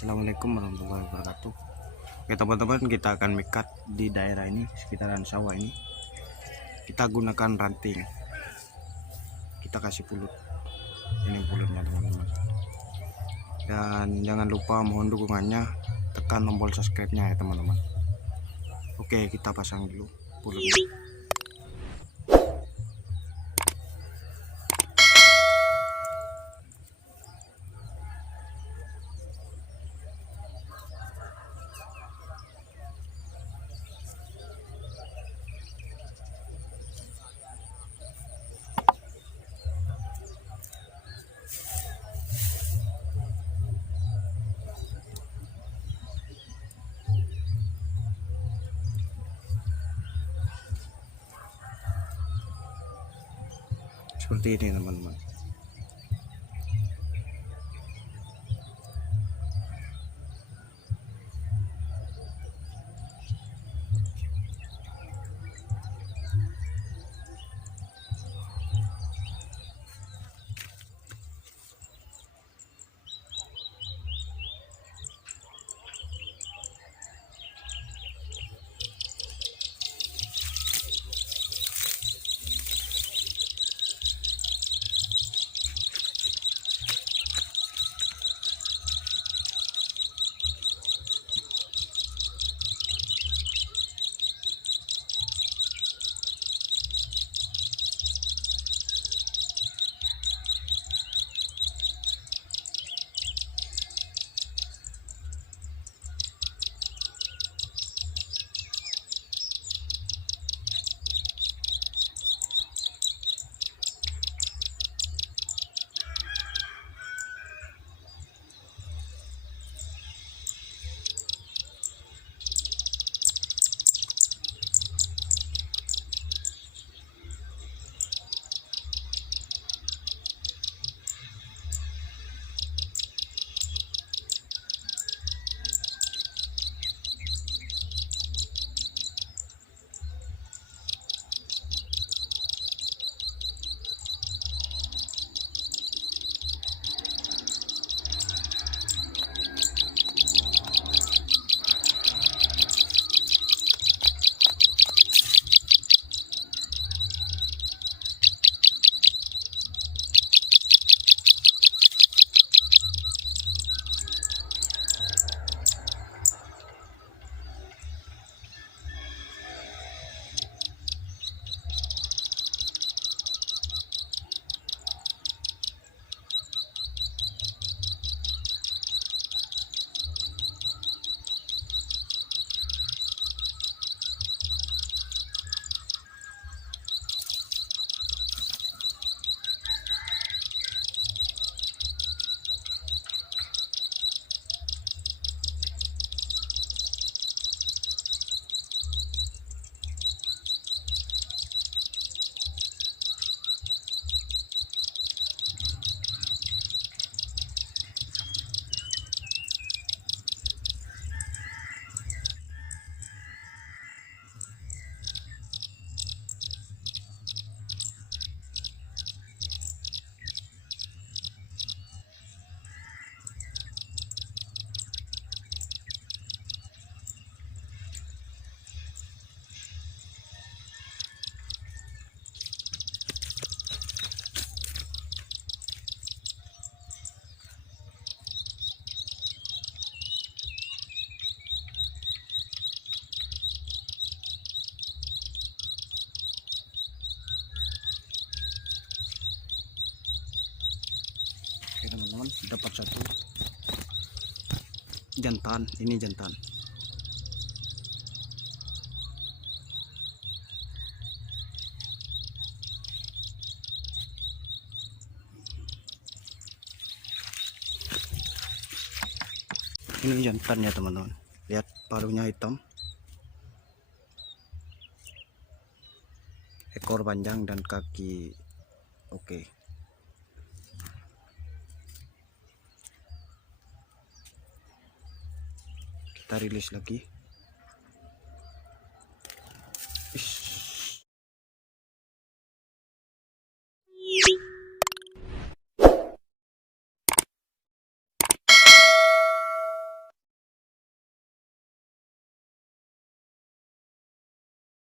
Assalamualaikum warahmatullahi wabarakatuh. Oke teman-teman, kita akan mikat di daerah ini, sekitaran sawah ini. Kita gunakan ranting, kita kasih pulut. Ini pulutnya teman-teman. Dan jangan lupa mohon dukungannya, tekan tombol subscribe-nya ya teman-teman. Oke, kita pasang dulu pulutnya. Seperti ini teman-teman. Oke teman-teman, dapat satu jantan. Ini jantan. Ini jantan ya teman-teman. Lihat paruhnya hitam, ekor panjang dan kaki oke. Kita rilis lagi.